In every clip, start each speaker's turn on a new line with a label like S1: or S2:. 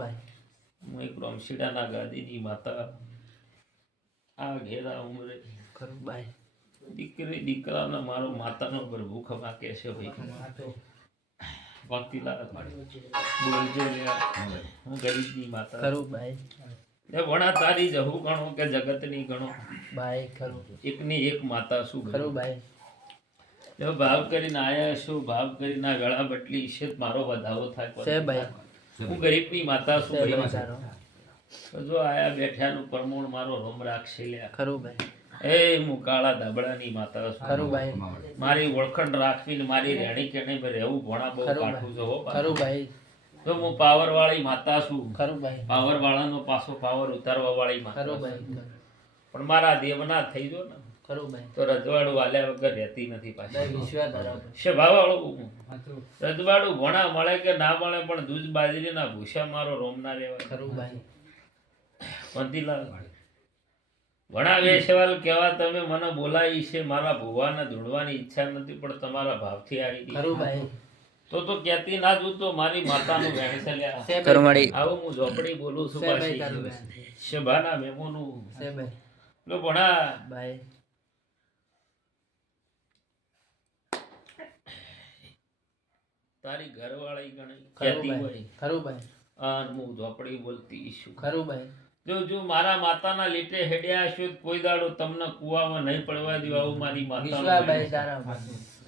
S1: ભાઈ
S2: હું એક રોમશીડાના ગાદીની માતા. આ ઘેરા ઉમરે.
S1: ખરું ભાઈ
S2: દીકરી દીકરાના મારો માતાનો પ્રભુ ખમા કે છે ભાઈ. ભક્તિલાલ બોલજો હું ગરીબની માતા.
S1: ખરું ભાઈ
S2: એ વણા તારી જહુ ગણો કે જગતની ગણો?
S1: ભાઈ ખરું
S2: એકની એક માતા શું
S1: ખરું ભાઈ
S2: જો ભાવ કરીને આયા શું ભાવ કરીને આ વેળા બટલી છે મારો વધાવો થાય
S1: છે ભાઈ
S2: હું ગરીબની માતા છું જો આયા બેઠાનું પરમોણ મારો રોમ રાખશે લ્યા.
S1: ખરું ભાઈ.
S2: એ હું કાળા ધાબળાની માતા છું.
S1: ખરું ભાઈ.
S2: મારી ઓળખણ રાખવીને મારી રહેણી કેણી રહેવું ભણા બહુ કાઠું જો
S1: ખરું ભાઈ.
S2: તો હું પાવર વાળી માતા છું.
S1: ખરું ભાઈ.
S2: પાવર વાળાનો પાછો પાવર ઉતારવા વાળી માતા છું.
S1: ભાઈ.
S2: પણ મારા દેવના થઈ જો ને. તો રજવાડું આલ્યા વગર રહેતી નથી પાછી.
S1: ભાઈ વિશ્વાસ ધરાવો
S2: સ્વભાવવાળું રજવાડું ભણા મળે કે ના મળે પણ દૂધ બાજરીના ભૂસા મારો રોમના રહેવાય.
S1: ખરું ભાઈ.
S2: વંદીલાલ ભણા વેશવાલ કેવા તમે મને બોલાવી છે. મારા ભુવાને ધૂળવાની ઈચ્છા નથી પણ તમારા ભાવથી આવી ગઈ
S1: ખરું ભાઈ.
S2: તો તો કેતી ના તું તો મારી માતાનું નું છે લ્યા. આવું હું ઝોપડી બોલું છું પાછી.
S1: ભાઈ
S2: મેમોનું. લો ભણા.
S1: ભાઈ.
S2: તારી ઘરવાળી ગણી
S1: ખરું
S2: હોય.
S1: ખરું ભાઈ.
S2: આ હું ઝોપડી બોલતી છું.
S1: ખરું ભાઈ.
S2: જો જો મારા માતાના લીટે હેડ્યા છો કોઈ દાડો તમને કુવામાં નહીં પડવા દેવા આવું મારી માતા
S1: વિશ્વાભાઈ તારા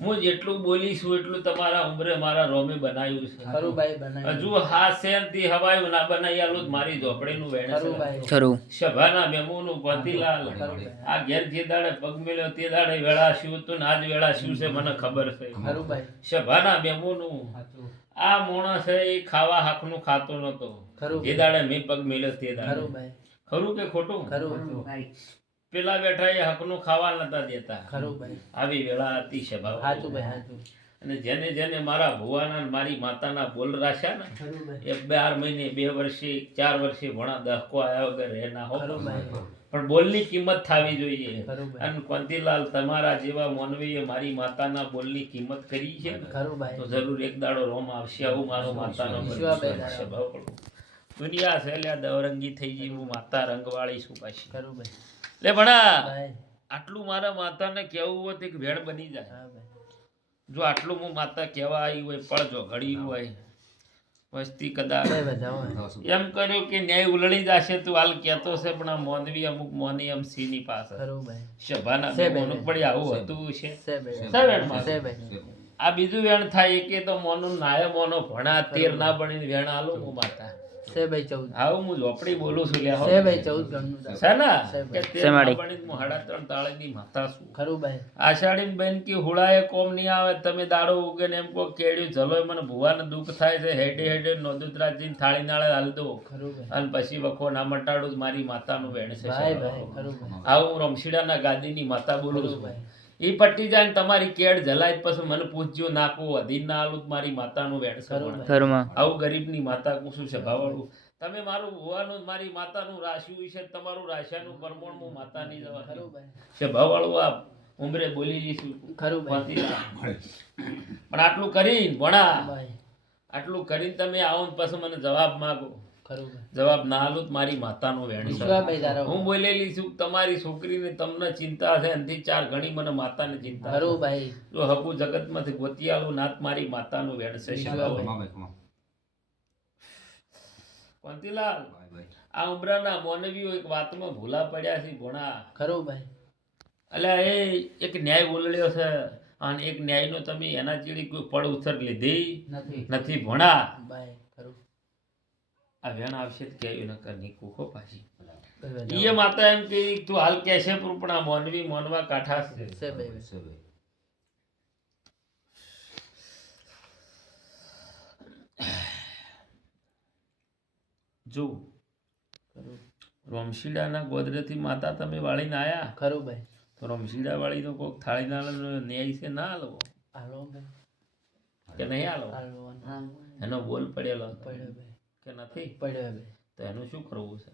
S2: હું જેટલું બોલીશું એટલું તમારા ઉમરે મારા રોમે બનાવ્યું છે.
S1: ખરું ભાઈ બનાવી
S2: હજુ હા સેનથી હવાયું ના બનાવી આલો તો મારી ઝોપડીનું વેણ
S1: ખરું ભાઈ.
S3: ખરું.
S2: સભાના મેમોનું પતિલાલ આ ઘેર જે દાડે પગ મેલ્યો તે દાડે વેળા શું તું આજ વેળા શું છે મને ખબર છે.
S1: ખરું ભાઈ.
S2: સભાના મેમોનું. આ મોણસ છે એ ખાવા હાકનું ખાતો નતો.
S1: ખરું
S2: જે દાડે મેં પગ મેલ્યો તે દાડે.
S1: ખરું ભાઈ.
S2: ખરું કે ખોટું?
S1: ખરું.
S2: પેલા બેઠા એ હકનું ખાવા નતા દેતા.
S1: ખરું ભાઈ.
S2: આવી વેળા હતી ભાવ
S1: હાચું ભાઈ હાચું.
S2: અને જેને જેને મારા ભુવાના મારી માતાના બોલ રાખ્યા ને એ બાર મહિને બે વર્ષે ચાર વર્ષે ભણા દહકો આવ્યા વગર રહે ના હો પણ બોલની કિંમત થવી જોઈએ. અને કંતિલાલ તમારા જેવા મોનવીએ મારી માતાના બોલની કિંમત કરી છે ને તો જરૂર એક દાડો રોમ આવશે આવું મારો માતાનો છે. દુનિયા છે દવરંગી થઈ ગઈ હું માતા રંગવાળી છું પાછી.
S1: ખરું ભાઈ.
S2: લે ભણા આટલું મારા માતાને કહેવું હોય તો એક વેણ બની જાય. જો આટલું હું માતા કહેવા આવી હોય પડજો ઘડી હોય વસ્તી કદાચ. એમ કર્યું કે ન્યાય ઉલળી જશે તું હાલ કહેતો છે પણ આ મોનવી અમુક મોની એમ સિંહની પાસે.
S1: ખરું ભાઈ.
S2: સભાના મોનું પણ આવું હતું છે. આ બીજું વેણ થાય કે તો મોનું નાય મોનો ભણા તેર ના બની વેણ આલું હું માતા.
S1: છે ભાઈ ચૌદ.
S2: આવું હું ઝોપડી બોલું છું લ્યા હો.
S1: ભાઈ ચૌદ ગણનું
S2: છે ને?
S1: છે
S2: કે
S1: ભાઈ.
S2: તેર
S3: છે
S2: ના
S3: માડી.
S2: હું સાડા ત્રણ તાળીની માતા છું.
S1: ખરું ભાઈ.
S2: આષાઢી બેન કે હુળાએ કોમ નહીં આવે તમે દાડો ઉગે ને એમ કો કેડ્યું જલોય મને ભુવાને દુઃખ થાય છે હેડે હેડે નોંદુતરાજીને થાળી નાળે હાલ દો. અને પછી વખો ના મટાડું મારી મારી માતાનું વેણ છે
S1: ભાઈ ભાઈ ખરું ભાઈ.
S2: આવું હું રમશીડાના ગાદીની માતા બોલું છું.
S1: ભાઈ.
S2: એ પટ્ટી જાય ને તમારી કેડ જલાય પછી મને પૂછજો નાખો અધીન ના આલું મારી માતાનું.
S3: ઘરમાં
S2: આવું ગરીબની માતા કુશું છે ભાવાળું તમે મારું ભુવાનું મારી માતાનું રાશ્યું વિશે તમારું રાશિયાનું પરમોણ હું માતાની જવા છે. આ ઉમરે બોલી લઈશું
S1: ખરું
S2: પણ આટલું કરીને ભણા. આટલું કરીને તમે આવો ને પછી મને જવાબ માંગો. જવાબ ના આલું તો મારી માતાનો વેણ હું બોલેલી છું તમારી છોકરીને તમને ચિંતા છે એનાથી ચાર ગણી મને માતાને ચિંતા
S1: ખરું ભાઈ.
S2: જો હકુ જગતમાંથી ગોતી આલું નાથ મારી માતાનો વેણ છે કોંતીલાલ આ ઉમરાના મોનવીઓ એક વાતમાં ભૂલા પડ્યા છે ભોણા.
S1: ખરું ભાઈ.
S2: અલ્યા એ એક ન્યાય બોલડ્યો છે અને એક ન્યાયનો તમે એના ચીડી કોઈ પડ ઉછર લીધી?
S1: નથી.
S2: નથી ભણા.
S1: ભાઈ ખરું.
S2: આ વેણ આવશે તો કેવું ન કરની હો પાછી. ઈએ માતા એમ કે તું હાલ કેશે પણ આ મોનવી મોનવા કાઠા છે. જો રોમશીડાના ગોદરેથી માતા તમે વાળીને આયા?
S1: ખરું ભાઈ.
S2: તો રોમશીડા વાળી તો કોઈક થાળી ના ન્યાય છે ના હાલવો
S1: હાલો
S2: કે નહીં
S1: હાલો
S2: એનો બોલ પડેલો
S1: પડ્યો ભાઈ.
S2: કે નથી?
S1: પડ્યો
S2: તો એનું શું કરવું છે?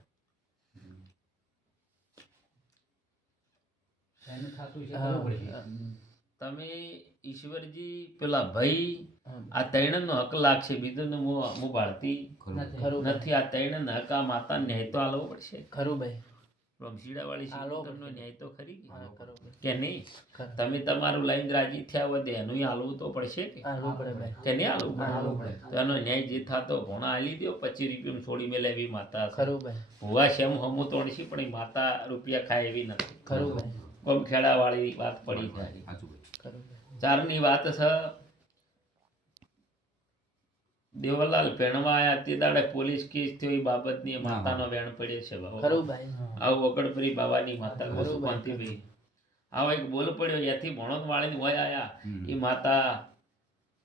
S2: તમે ઈશ્વરજી પેલા ભાઈ. આ તૈણનો હક લાગશે બીજું હું
S3: બાળતી
S2: નથી. આ તૈણ હક આ માતા ન્યાય તો આલવો પડશે.
S3: ખરું ભાઈ.
S2: રમશીડા વાળી
S3: આલો
S2: શિકોતરનો
S3: પડશે.
S2: ન્યાય તો ખરી કે? નહીં? તમે તમારું લઈને રાજી થયા હોય એનું હાલવું તો પડશે કે? નહીં
S3: હાલવું
S2: પડે? એનો ન્યાય જે થતો ભોણા હાલી દો પચીસ રૂપિયા છોડી મેલે એવી માતા છે. ભુવા શેમ હમું તોડશી પણ એ માતા રૂપિયા ખાય એવી નથી.
S3: ખરું ભાઈ.
S2: કોમ ખેડા વાળી વાત પડી જાય. ચારની વાત છે દેવલાલ ભેણવાયા તે દાડે પોલીસ કેસ થયો એ બાબતની માતાનો વેણ પડ્યો છે બાબા.
S3: ખરું ભાઈ
S2: આવું વકડપરી બાવાની માતા
S3: ખરું ભાઈ.
S2: આવો એક બોલ પડ્યો એથી ભણોત વાળીને હોય આયા એ માતા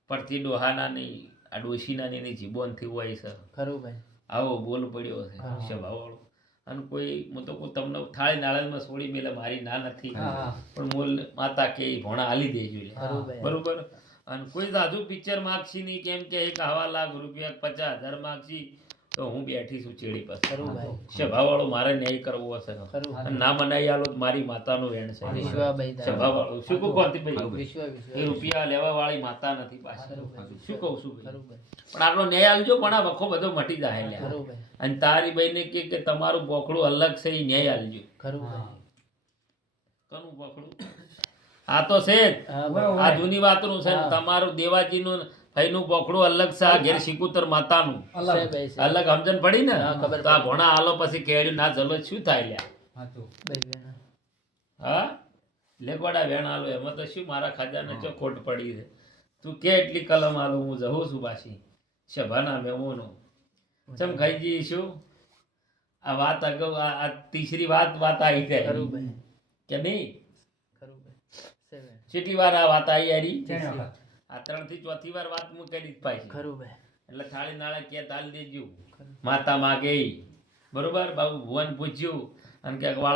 S2: પરથી ડોહાના ની આ ડોશીના ની જીબોનથી હોય છે.
S3: ખરું ભાઈ.
S2: આવો બોલ પડ્યો છે. સ્વભાવવાળો અને કોઈ હું તો કોઈ તમને થાળી નાળામાં છોડી મેલે મારી ના નથી. પણ મોલ માતા કે ભણા હાલી દેજો. બરોબર? અને કોઈ સાધુ પિક્ચર માગશી નહીં કેમ કે એક હવા લાખ રૂપિયા પચાસ હજાર માગશી તો હું બેઠી છું ચેડી પાસે
S3: ખરું ભાઈ.
S2: સ્વભાવવાળો મારે ન્યાય કરવો હશે
S3: ખરું.
S2: ના મનાઈ આલો મારી માતાનો વેણ છે.
S3: વિશ્વાભાઈ દાદા.
S2: શું કહું કોંતીભાઈ એ રૂપિયા લેવા વાળી માતા નથી પાછી. શું કહું છું ભાઈ? પણ આટલો ન્યાય આલજો પણ આ વખો બધો મટી જાય લ્યા. અને તારી બહેને કે કે તમારું બોકડું અલગ છે એ ન્યાય આલજો
S3: ખરું
S2: કનું બોકડું? આ તો છે આ જૂની વાતનું છે. તમારું દેવાજીનું ભાઈનું બોકડું અલગ છે આ ઘેર શિકુતર માતાનું.
S3: નું
S2: અલગ સમજણ પડી ને? તો આ. ભોણા આલો પછી કેળ્યું ના જલો શું થાય લ્યા. હા લેગવાડા વેણ આલો એમાં તો શું મારા ખજાને ચો ખોટ પડી છે? તું કે એટલી કલમ આલો હું જવું છું પાછી. સભાના મેમોનો. ચમ ખાઈજી શું? આ વાત અગાઉ આ આ તીસરી વાત વાત આવી જાય. કે નહીં. કેટલી વાર આ વાત આવી યારી આ ત્રણથી ચોથી વાર વાત હું કરી જ પાછી.
S3: ખરું ભાઈ
S2: એટલે થાળી નાળે કે તાલ દેજો. માતા માગે બરોબર? બાબુ ભુવન પૂછ્યું અને કે વાળા